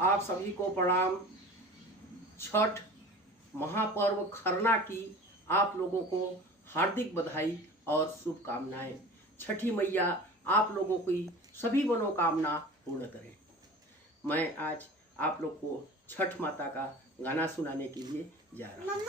आप सभी को प्रणाम। छठ महापर्व खरना की आप लोगों को हार्दिक बधाई और शुभकामनाएं। छठी मैया आप लोगों की सभी मनोकामना पूर्ण करें। मैं आज आप लोग को छठ माता का गाना सुनाने के लिए जा रहा हूँ।